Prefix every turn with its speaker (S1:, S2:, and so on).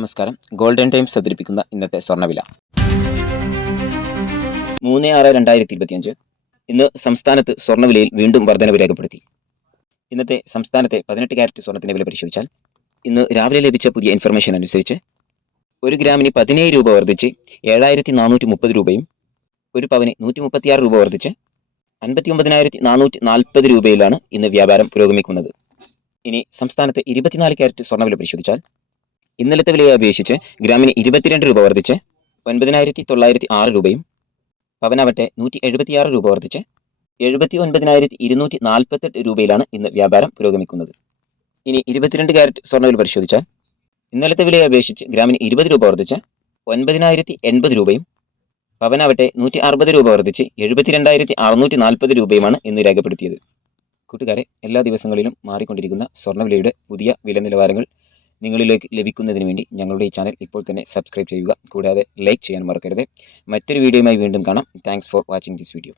S1: നമസ്കാരം. Golden times അവതരിപ്പിക്കുന്ന ഇന്നത്തെ സ്വർണവില. മൂന്ന് ആറ് രണ്ടായിരത്തി ഇരുപത്തിയഞ്ച് ഇന്ന് സംസ്ഥാനത്ത് സ്വർണവിലയിൽ വീണ്ടും വർധനവ് രേഖപ്പെടുത്തി. ഇന്നത്തെ സംസ്ഥാനത്തെ പതിനെട്ട് ക്യാരറ്റ് സ്വർണത്തിന്റെ വില പരിശോധിച്ചാൽ ഇന്ന് രാവിലെ ലഭിച്ച പുതിയ ഇൻഫർമേഷൻ അനുസരിച്ച് ഒരു ഗ്രാമിന് പതിനേഴ് രൂപ വർദ്ധിച്ച് ഏഴായിരത്തി നാനൂറ്റി മുപ്പത് രൂപയും ഒരു പവന് നൂറ്റി മുപ്പത്തിയാറ് രൂപ വർദ്ധിച്ച് അൻപത്തി ഒമ്പതിനായിരത്തി നാനൂറ്റി നാൽപ്പത് രൂപയിലാണ് ഇന്ന് വ്യാപാരം പുരോഗമിക്കുന്നത്. ഇനി സംസ്ഥാനത്തെ ഇരുപത്തിനാല് ക്യാരറ്റ് സ്വർണവില പരിശോധിച്ചാൽ ഇന്നലത്തെ വിലയെ അപേക്ഷിച്ച് ഗ്രാമിന് ഇരുപത്തിരണ്ട് രൂപ വർദ്ധിച്ച് ഒൻപതിനായിരത്തി തൊള്ളായിരത്തി ആറ് രൂപയും പവനാവട്ടെ നൂറ്റി എഴുപത്തിയാറ് രൂപ വർദ്ധിച്ച് എഴുപത്തി ഒൻപതിനായിരത്തി ഇരുന്നൂറ്റി നാൽപ്പത്തെട്ട് രൂപയിലാണ് ഇന്ന് വ്യാപാരം പുരോഗമിക്കുന്നത്. ഇനി ഇരുപത്തിരണ്ട് ക്യാരറ്റ് സ്വർണവിൽ പരിശോധിച്ചാൽ ഇന്നലത്തെ വിലയെ അപേക്ഷിച്ച് ഗ്രാമിന് ഇരുപത് രൂപ വർദ്ധിച്ച് ഒൻപതിനായിരത്തി എൺപത് രൂപയും പവനാവട്ടെ നൂറ്റി അറുപത് രൂപ വർദ്ധിച്ച് എഴുപത്തിരണ്ടായിരത്തി അറുന്നൂറ്റി നാൽപ്പത് രൂപയുമാണ് ഇന്ന് രേഖപ്പെടുത്തിയത്. കൂട്ടുകാരെ എല്ലാ ദിവസങ്ങളിലും മാറിക്കൊണ്ടിരിക്കുന്ന സ്വർണവിലയുടെ പുതിയ വില നിലവാരങ്ങൾ നിങ്ങളിലേക്ക് ലഭിക്കുന്നതിന് വേണ്ടി ഞങ്ങളുടെ ഈ ചാനൽ ഇപ്പോൾ തന്നെ സബ്സ്ക്രൈബ് ചെയ്യുക. കൂടാതെ ലൈക്ക് ചെയ്യാൻ മറക്കരുത്. മറ്റൊരു വീഡിയോയുമായി വീണ്ടും കാണാം. Thanks for watching this video